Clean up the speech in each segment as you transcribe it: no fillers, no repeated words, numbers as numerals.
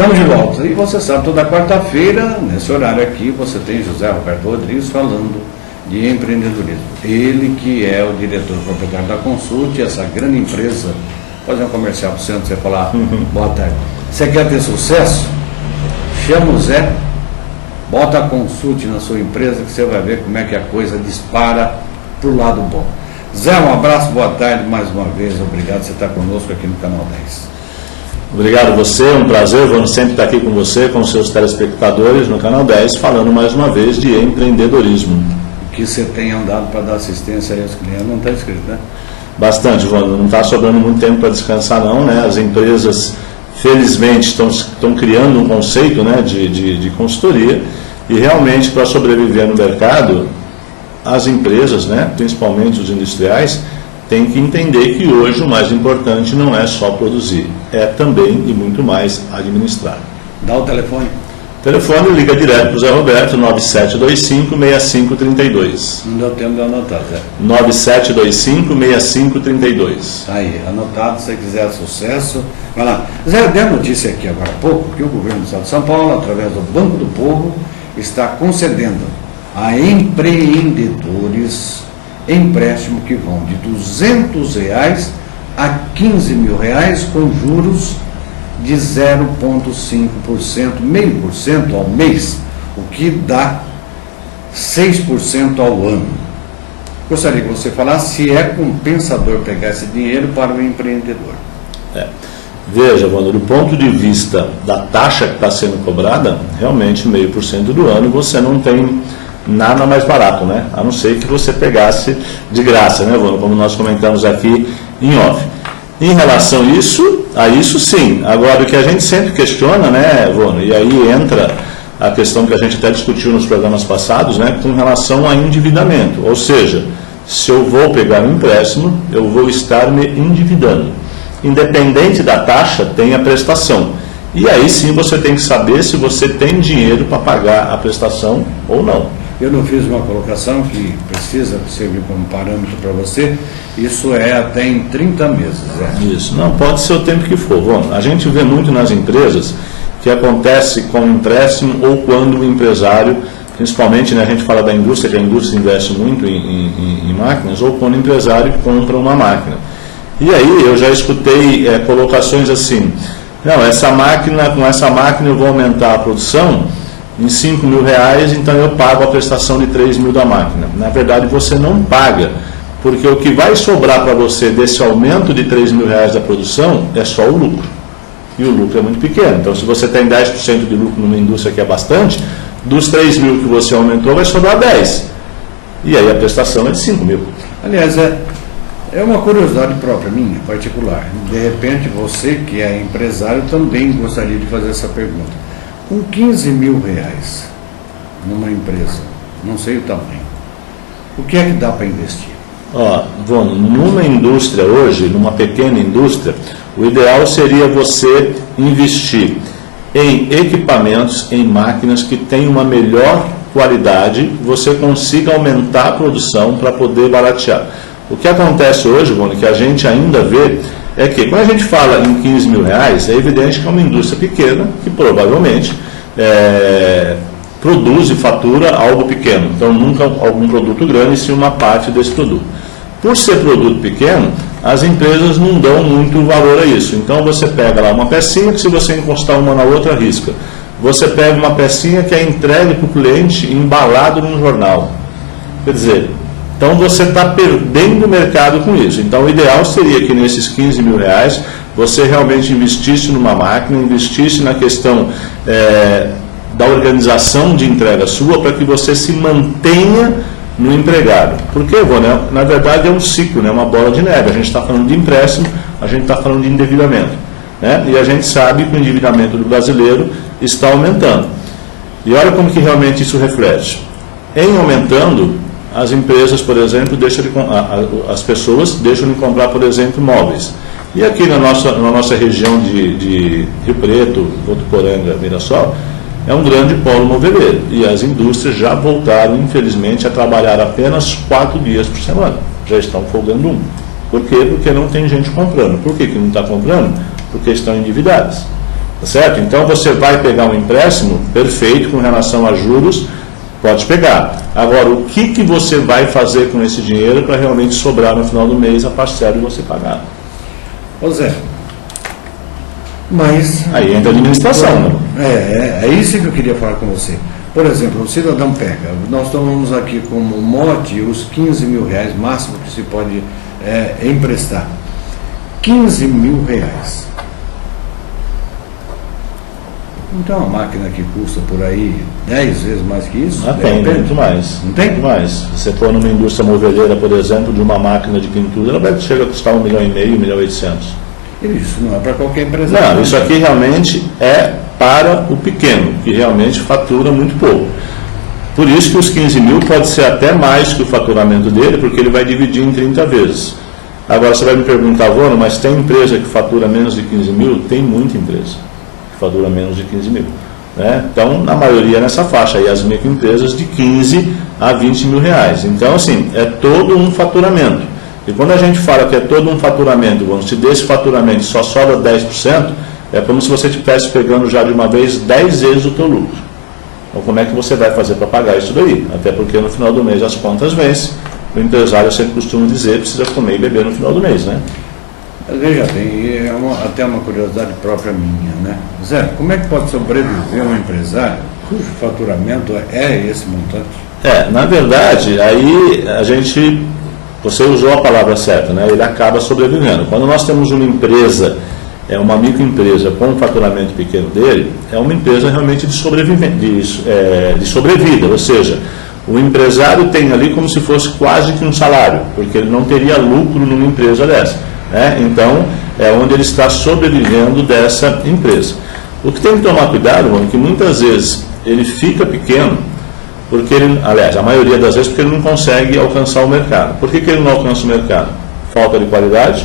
Estamos de volta. E você sabe, toda quarta-feira, nesse horário aqui, você tem José Roberto Rodrigues falando de empreendedorismo. Ele que é o diretor proprietário da Consult, essa grande empresa. Vou fazer um comercial para você falar, boa tarde. Você quer ter sucesso? Chama o Zé, bota a Consult na sua empresa que você vai ver como é que a coisa dispara pro lado bom. Zé, um abraço, boa tarde mais uma vez. Obrigado por você estar conosco aqui no Canal 10. Obrigado a você, é um prazer, vamos sempre estar aqui com você, com os seus telespectadores no Canal 10, falando mais uma vez de empreendedorismo. O que você tem andado para dar assistência aí aos clientes, não está escrito, né? Bastante, João, não está sobrando muito tempo para descansar não, né? As empresas, felizmente, estão criando um conceito, né, de consultoria, e realmente para sobreviver no mercado, as empresas, né, principalmente os industriais, tem que entender que hoje o mais importante não é só produzir, é também e muito mais administrar. Dá o telefone. O telefone liga direto para o Zé Roberto, 9725-6532. Não deu tempo de anotar, Zé. 9725-6532. Aí, anotado, se você quiser sucesso, vai lá. Zé, deu a notícia aqui agora há pouco que o governo do Estado de São Paulo, através do Banco do Povo, está concedendo a empreendedores empréstimo que vão de R$200 a R$15.000 com juros de 0,5%, 0,5% ao mês, o que dá 6% ao ano. Gostaria que você falasse se é compensador pegar esse dinheiro para o empreendedor. Veja, Wanda, do ponto de vista da taxa que está sendo cobrada, realmente 0,5% do ano você não tem nada mais barato, né? A não ser que você pegasse de graça, né, Wanda? Como nós comentamos aqui em off. Em relação a isso sim. Agora, o que a gente sempre questiona, né, Wanda, e aí entra a questão que a gente até discutiu nos programas passados, né, com relação a endividamento. Ou seja, se eu vou pegar um empréstimo, eu vou estar me endividando. Independente da taxa, tem a prestação. E aí sim você tem que saber se você tem dinheiro para pagar a prestação ou não. Eu não fiz uma colocação que precisa servir como parâmetro para você. Isso é até em 30 meses. Isso, não, pode ser o tempo que for. Bom, a gente vê muito nas empresas que acontece com empréstimo ou quando o empresário, principalmente, né, a gente fala da indústria, que a indústria investe muito em máquinas, ou quando o empresário compra uma máquina. E aí eu já escutei colocações assim, não, com essa máquina eu vou aumentar a produção em R$5.000, então eu pago a prestação de R$3.000 da máquina. Na verdade, você não paga, porque o que vai sobrar para você desse aumento de R$3.000 da produção é só o lucro. E o lucro é muito pequeno. Então, se você tem 10% de lucro numa indústria que é bastante, dos R$3.000 que você aumentou, vai sobrar 10. E aí a prestação é de R$5.000. Aliás, é uma curiosidade própria, minha, particular. De repente, você que é empresário também gostaria de fazer essa pergunta. Com R$15.000 numa empresa, não sei o tamanho, o que é que dá para investir? Numa indústria hoje, numa pequena indústria, o ideal seria você investir em equipamentos, em máquinas que tenham uma melhor qualidade, você consiga aumentar a produção para poder baratear. O que acontece hoje, que a gente ainda vê, é que quando a gente fala em R$15.000, é evidente que é uma indústria pequena, que provavelmente produz e fatura algo pequeno. Então, nunca algum produto grande, sim uma parte desse produto. Por ser produto pequeno, as empresas não dão muito valor a isso. Então, você pega lá uma pecinha que se você encostar uma na outra, risca. Você pega uma pecinha que é entregue para o cliente embalado num jornal. Quer dizer, então você está perdendo o mercado com isso. Então, o ideal seria que nesses R$15.000 você realmente investisse numa máquina, investisse na questão da organização de entrega sua, para que você se mantenha no empregado. Porque, na verdade, é um ciclo, né, uma bola de neve. A gente está falando de empréstimo, a gente está falando de endividamento. Né? E a gente sabe que o endividamento do brasileiro está aumentando. E olha como que realmente isso reflete. Em aumentando, as empresas, por exemplo, as pessoas deixam de comprar, por exemplo, móveis. E aqui na nossa região de Rio Preto, Votuporanga, Mirassol, é um grande polo moveleiro. E as indústrias já voltaram, infelizmente, a trabalhar apenas 4 dias por semana. Já estão folgando um. Por quê? Porque não tem gente comprando. Por que não está comprando? Porque estão endividadas. Tá certo? Então você vai pegar um empréstimo perfeito com relação a juros, pode pegar. Agora, o que você vai fazer com esse dinheiro para realmente sobrar no final do mês a parcela e você pagar? Ô Zé, mas... Aí entra a administração, né? É isso que eu queria falar com você. Por exemplo, o cidadão pega, nós tomamos aqui como mote os 15 mil reais máximo que se pode emprestar. 15 mil reais. Não tem uma máquina que custa por aí 10 vezes mais que isso? Tem, muito mais. Não tem? Muito mais. Se você for numa indústria moveleira, por exemplo, de uma máquina de pintura, ela vai chegar a custar 1,5 milhão, 1,8 milhões. Isso não é para qualquer empresa. Não, isso aqui realmente é para o pequeno, que realmente fatura muito pouco. Por isso que os 15 mil pode ser até mais que o faturamento dele, porque ele vai dividir em 30 vezes. Agora você vai me perguntar, Vono, mas tem empresa que fatura menos de 15 mil? Tem muita empresa que fatura menos de 15 mil. Né? Então, na maioria nessa faixa, aí as microempresas de 15 a 20 mil reais. Então, assim, é todo um faturamento. E quando a gente fala que é todo um faturamento, se desse faturamento só sobra 10%, é como se você estivesse pegando já de uma vez 10 vezes o teu lucro. Então, como é que você vai fazer para pagar isso daí? Até porque no final do mês as contas vencem. O empresário, eu sempre costumo dizer, precisa comer e beber no final do mês, né? Veja bem, até uma curiosidade própria minha, né? Zé, como é que pode sobreviver um empresário cujo faturamento é esse montante? Na verdade, aí você usou a palavra certa, né? Ele acaba sobrevivendo. Quando nós temos uma empresa, uma microempresa com um faturamento pequeno dele, é uma empresa realmente de sobrevida, ou seja, o empresário tem ali como se fosse quase que um salário, porque ele não teria lucro numa empresa dessa. Né? Então, é onde ele está sobrevivendo dessa empresa. O que tem que tomar cuidado, mano, é que muitas vezes ele fica pequeno, porque a maioria das vezes, porque ele não consegue alcançar o mercado. Por que ele não alcança o mercado? Falta de qualidade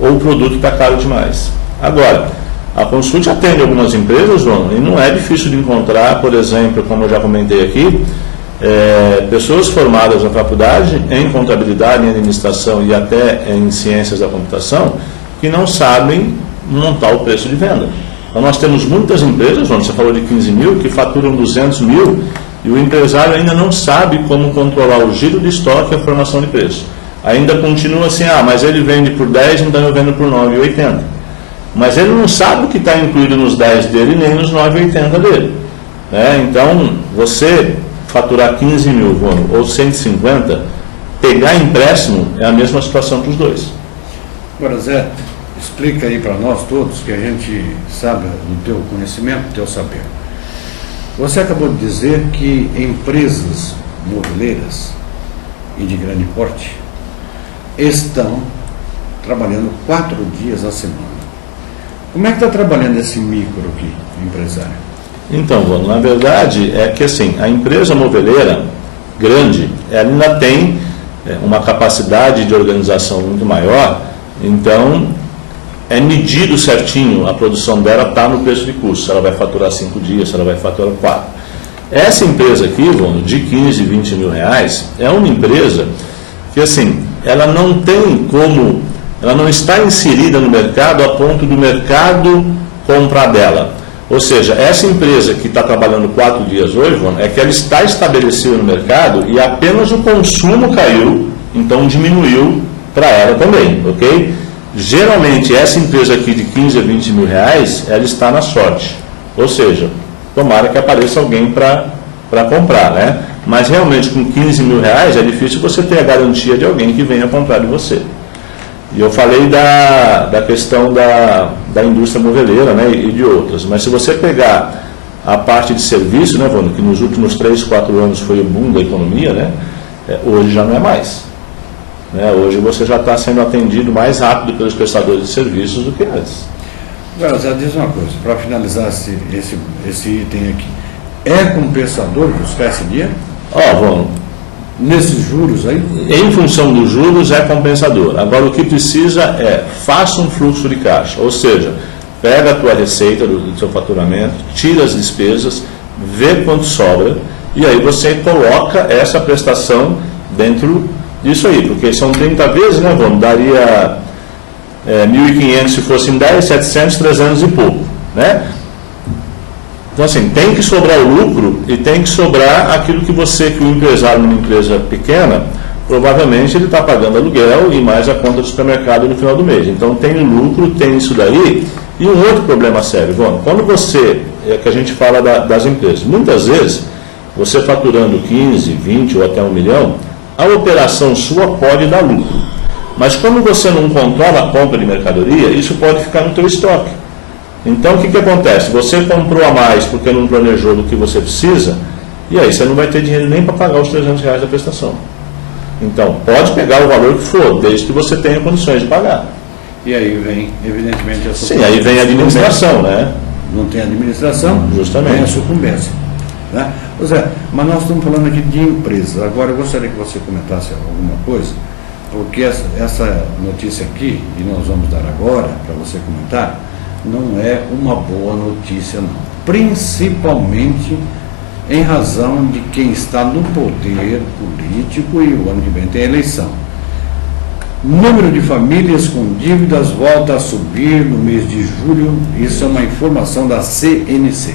ou o produto está caro demais. Agora, a Consult atende algumas empresas, mano, e não é difícil de encontrar, por exemplo, como eu já comentei aqui, pessoas formadas na faculdade em contabilidade, em administração e até em ciências da computação que não sabem montar o preço de venda. Então nós temos muitas empresas, onde você falou de 15 mil, que faturam 200 mil e o empresário ainda não sabe como controlar o giro de estoque e a formação de preço. Ainda continua assim, mas ele vende por 10, então eu vendo por 9,80. Mas ele não sabe o que está incluído nos 10 dele nem nos 9,80 dele. Então, você faturar 15 mil ou 150, pegar empréstimo é a mesma situação para os dois. Agora, Zé, explica aí para nós todos, que a gente sabe do teu conhecimento, do teu saber. Você acabou de dizer que empresas moveleiras e de grande porte estão trabalhando 4 dias a semana. Como é que está trabalhando esse micro aqui, empresário? Então, Vano, na verdade é que assim, a empresa moveleira grande, ela ainda tem uma capacidade de organização muito maior, então é medido certinho, a produção dela está no preço de custo, se ela vai faturar 5 dias, se ela vai faturar 4. Essa empresa aqui, Vano, de 15, 20 mil reais, é uma empresa que assim, ela não tem como, ela não está inserida no mercado a ponto do mercado comprar dela. Ou seja, essa empresa que está trabalhando 4 dias hoje, é que ela está estabelecida no mercado e apenas o consumo caiu, então diminuiu para ela também, ok? Geralmente, essa empresa aqui de 15 a 20 mil reais, ela está na sorte. Ou seja, tomara que apareça alguém para comprar, né? Mas realmente, com 15 mil reais, é difícil você ter a garantia de alguém que venha comprar de você. E eu falei da questão da indústria moveleira, né, e de outras. Mas se você pegar a parte de serviço, né, Vano, que nos últimos 3, 4 anos foi o boom da economia, né, hoje já não é mais. Né, hoje você já está sendo atendido mais rápido pelos prestadores de serviços do que antes. Agora, Zé, diz uma coisa, para finalizar esse item aqui. É compensador buscar esse dinheiro? Vano, nesses juros aí? Em função dos juros é compensador. Agora o que precisa faça um fluxo de caixa, ou seja, pega a tua receita do seu faturamento, tira as despesas, vê quanto sobra e aí você coloca essa prestação dentro disso aí, porque são 30 vezes, né, Vano? Daria 1.500 se fossem 10, 700, 300 e pouco, né? Então, assim, tem que sobrar o lucro e tem que sobrar aquilo que o empresário numa empresa pequena, provavelmente ele está pagando aluguel e mais a conta do supermercado no final do mês. Então, tem o lucro, tem isso daí. E um outro problema sério, bom, quando você, é que a gente fala das empresas, muitas vezes, você faturando 15, 20 ou até 1 milhão, a operação sua pode dar lucro. Mas como você não controla a compra de mercadoria, isso pode ficar no teu estoque. Então, o que acontece? Você comprou a mais porque não planejou do que você precisa, e aí você não vai ter dinheiro nem para pagar os R$300 da prestação. Então, pode pegar o valor que for, desde que você tenha condições de pagar. E aí vem, evidentemente, a Sim, aí vem a administração, né? Não tem administração, justamente. Vem a sucumbência. Né? Zé, mas nós estamos falando aqui de empresas. Agora, eu gostaria que você comentasse alguma coisa, porque essa notícia aqui, e nós vamos dar agora, para você comentar, não é uma boa notícia, não. Principalmente em razão de quem está no poder político e o ano que vem tem eleição. Número de famílias com dívidas volta a subir no mês de julho. Isso é uma informação da CNC.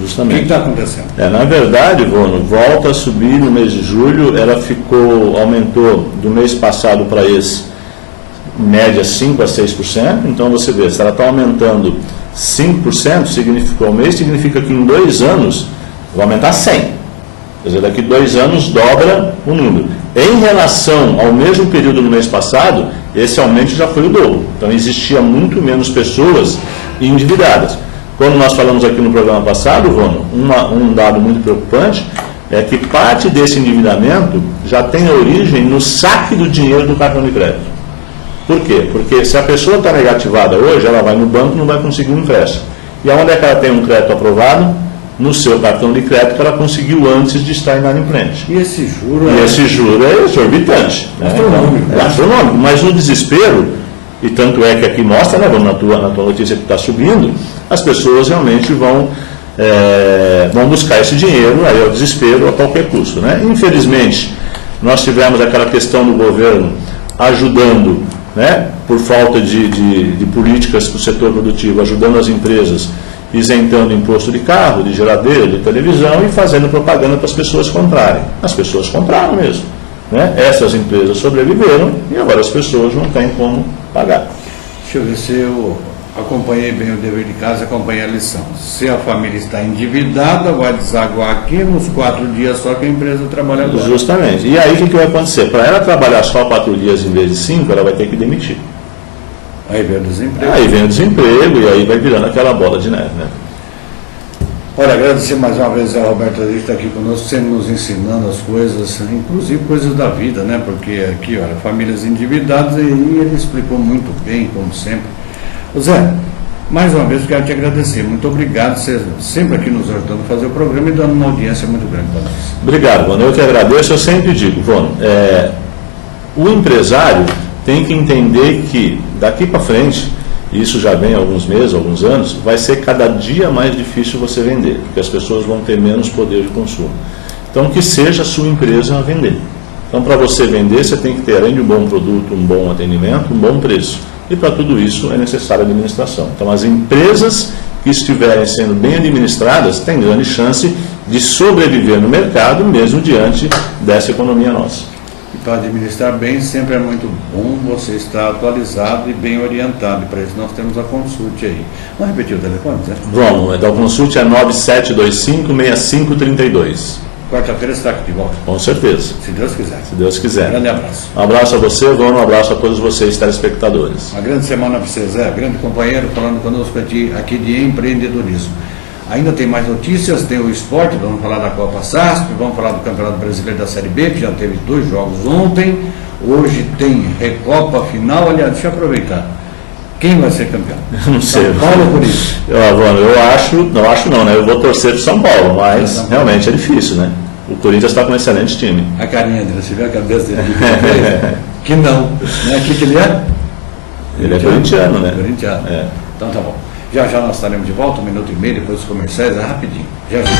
Justamente. O que está acontecendo? Na verdade, Vono, volta a subir no mês de julho. Ela aumentou do mês passado para esse, média 5% a 6%. Então você vê, se ela está aumentando 5%, significa que em 2 anos vai aumentar 100%. Quer dizer, daqui 2 anos dobra o número. Em relação ao mesmo período no mês passado, esse aumento já foi o dobro. Então existia muito menos pessoas endividadas. Quando nós falamos aqui no programa passado, Rono, um dado muito preocupante é que parte desse endividamento já tem origem no saque do dinheiro do cartão de crédito. Por quê? Porque se a pessoa está negativada hoje, ela vai no banco e não vai conseguir um empréstimo. E aonde é que ela tem um crédito aprovado? No seu cartão de crédito que ela conseguiu antes de estar inadimplente. E esse juro é exorbitante. Astronômico. É astronômico, mas no desespero, e tanto é que aqui mostra, né, na tua notícia que está subindo, as pessoas realmente vão buscar esse dinheiro, aí é o desespero a qualquer custo. Né? Infelizmente, nós tivemos aquela questão do governo ajudando, né, por falta de políticas para o setor produtivo, ajudando as empresas, isentando imposto de carro, de geladeira, de televisão e fazendo propaganda para as pessoas comprarem. As pessoas compraram mesmo. Né? Essas empresas sobreviveram e agora as pessoas não têm como pagar. Deixa eu ver se eu acompanhei bem o dever de casa, acompanhei a lição. Se a família está endividada, vai desaguar aqui nos 4 dias só que a empresa trabalha agora. Justamente. E aí o que vai acontecer? Para ela trabalhar só 4 dias em vez de 5, ela vai ter que demitir. Aí vem o desemprego. Aí vem o desemprego e aí vai virando aquela bola de neve, né? Olha, agradecer mais uma vez a Roberto Adriano que está aqui conosco, sempre nos ensinando as coisas, inclusive coisas da vida, né? Porque aqui, olha, famílias endividadas, e ele explicou muito bem, como sempre. Zé, mais uma vez quero te agradecer. Muito obrigado, você sempre aqui nos ajudando a fazer o programa e dando uma audiência muito grande para nós. Obrigado, Vono. Eu que agradeço. Eu sempre digo, Vono, o empresário tem que entender que daqui para frente, e isso já vem há alguns meses, alguns anos, vai ser cada dia mais difícil você vender, porque as pessoas vão ter menos poder de consumo. Então, que seja a sua empresa a vender. Então, para você vender, você tem que ter, além de um bom produto, um bom atendimento, um bom preço. E para tudo isso é necessária administração. Então, as empresas que estiverem sendo bem administradas têm grande chance de sobreviver no mercado, mesmo diante dessa economia nossa. Para administrar bem, sempre é muito bom você estar atualizado e bem orientado. E para isso nós temos a Consult aí. Vamos repetir o telefone, Zé? Vamos, a Consult é 9725-6532. Quarta-feira você está aqui de volta. Com certeza. Se Deus quiser. Se Deus quiser. Um grande abraço. Um abraço a você, Vono, um abraço a todos vocês, telespectadores. Uma grande semana para você, Zé. Grande companheiro falando conosco aqui de empreendedorismo. Ainda tem mais notícias, tem o esporte, vamos falar da Copa SASP, vamos falar do Campeonato Brasileiro da Série B, que já teve 2 jogos ontem, hoje tem Recopa final. Aliás, deixa eu aproveitar, quem vai ser campeão? Não sei. São Paulo ou Corinthians? Eu acho não, né? Eu vou torcer para São Paulo, mas realmente é difícil, né? O Corinthians está com um excelente time. A carinha dele, você viu a cabeça dele? Que não, né? O que ele é? Ele é corintiano, né? Corintiano. Então tá bom. Já já nós estaremos de volta, 1 minuto e meio depois dos comerciais, rapidinho. Já já.